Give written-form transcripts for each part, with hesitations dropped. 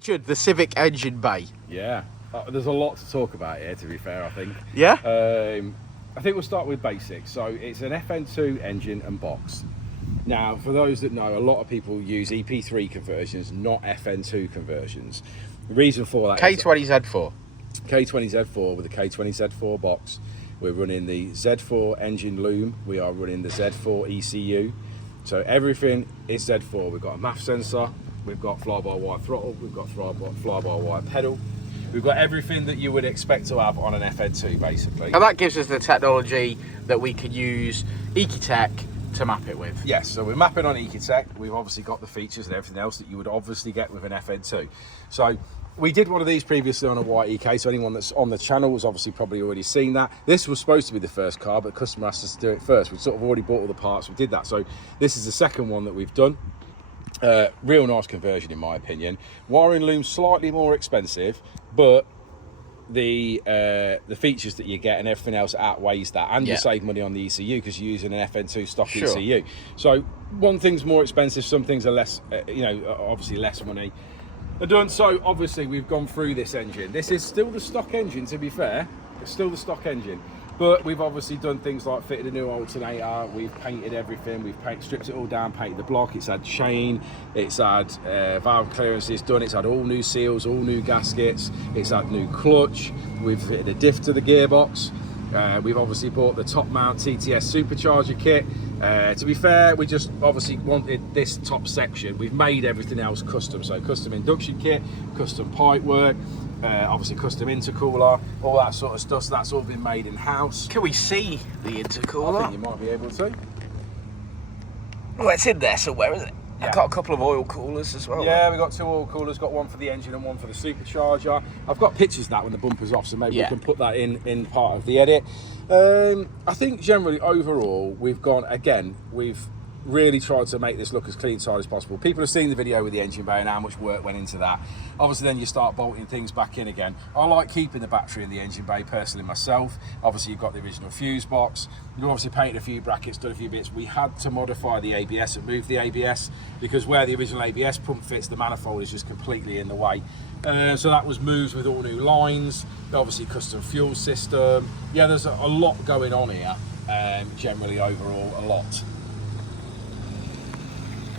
Richard, the Civic engine bay. Yeah, there's a lot to talk about here, to be fair, I think. Yeah? I think we'll start with basics. So it's an FN2 engine and box. Now, for those that know, a lot of people use EP3 conversions, not FN2 conversions. The reason for that K20Z4. K20Z4 with a K20Z4 box. We're running the Z4 engine loom. We are running the Z4 ECU. So everything is Z4. We've got a MAF sensor. We've got fly-by-wire throttle. We've got fly-by-wire pedal. We've got everything that you would expect to have on an FN2, basically. And that gives us the technology that we can use Ecotech to map it with. Yes, so we're mapping on Ecotech. We've obviously got the features and everything else that you would obviously get with an FN2. So we did one of these previously on a white EK, so anyone that's on the channel has obviously probably already seen that. This was supposed to be the first car, but the customer asked us to do it first. We'd sort of already bought all the parts, we did that. So this is the second one that we've done. Real nice conversion in my opinion. Wiring loom slightly more expensive, but the features that you get and everything else outweighs that, and you save money on the ECU because you're using an FN2 stock ECU. So one thing's more expensive, some things are less, you know, obviously less money. So obviously we've gone through this engine. This is still the stock engine, to be fair. It's still the stock engine. But we've obviously done things like fitted a new alternator, we've painted everything, we've stripped it all down, painted the block, it's had chain, it's had valve clearances done, it's had all new seals, all new gaskets, it's had new clutch, we've fitted a diff to the gearbox, we've obviously bought the top mount TTS supercharger kit. To be fair, we just obviously wanted this top section. We've made everything else custom, so custom induction kit, custom pipe work, obviously custom intercooler, all that sort of stuff. So that's all been made in-house. Can we see the intercooler? I think you might be able to. Oh, it's in there somewhere, isn't it? Yeah. I've got a couple of oil coolers as well. Yeah, we've got two oil coolers, got one for the engine and one for the supercharger. I've got pictures of that when the bumper's off, so maybe we can put that in part of the edit. I think generally overall, we've really tried to make this look as clean side as possible. People have seen the video with the engine bay and how much work went into that. Obviously then you start bolting things back in again. I like keeping the battery in the engine bay personally myself. Obviously you've got the original fuse box. You've obviously painted a few brackets, done a few bits. We had to modify the ABS and move the ABS because where the original ABS pump fits, the manifold is just completely in the way. So that was moved with all new lines, obviously custom fuel system. Yeah, there's a lot going on here, generally overall a lot.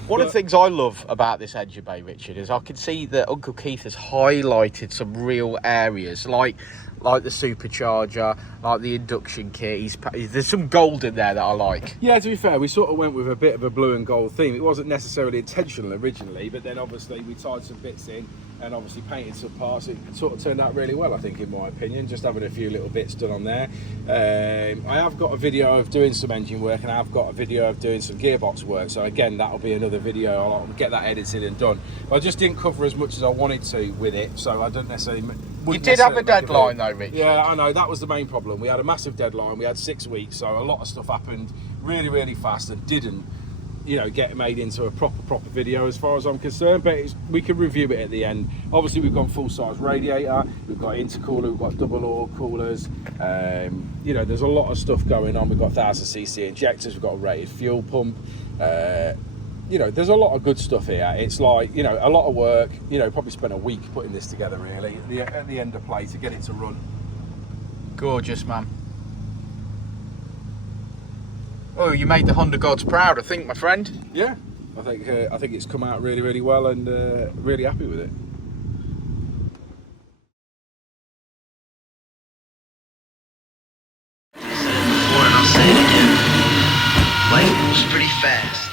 One of the things I love about this engine bay, Richard, is I can see that Uncle Keith has highlighted some real areas, like the supercharger, like the induction kit. There's some gold in there that I like. Yeah, to be fair, we sort of went with a bit of a blue and gold theme. It wasn't necessarily intentional originally, but then obviously we tied some bits in and obviously painted some parts. It sort of turned out really well, I think, in my opinion, just having a few little bits done on there. I have got a video of doing some engine work and I've got a video of doing some gearbox work. So again, that'll be another video. I'll get that edited and done. But I just didn't cover as much as I wanted to with it, so I don't necessarily... You did have a deadline though, Richard. Yeah, I know, that was the main problem. We had a massive deadline, we had 6 weeks, so a lot of stuff happened really, really fast and didn't, you know, get made into a proper video as far as I'm concerned, but we can review it at the end. Obviously we've gone full-size radiator, we've got intercooler, we've got double oil coolers, you know, there's a lot of stuff going on. We've got 1000cc injectors, we've got a rated fuel pump, you know, there's a lot of good stuff here. It's like, you know, a lot of work, you know, probably spent a week putting this together really at the end of play to get it to run. Gorgeous, man. Oh, you made the Honda gods proud, I think, my friend. Yeah, I think it's come out really, really well and really happy with it. Before and I'll say it again. Life moves pretty fast.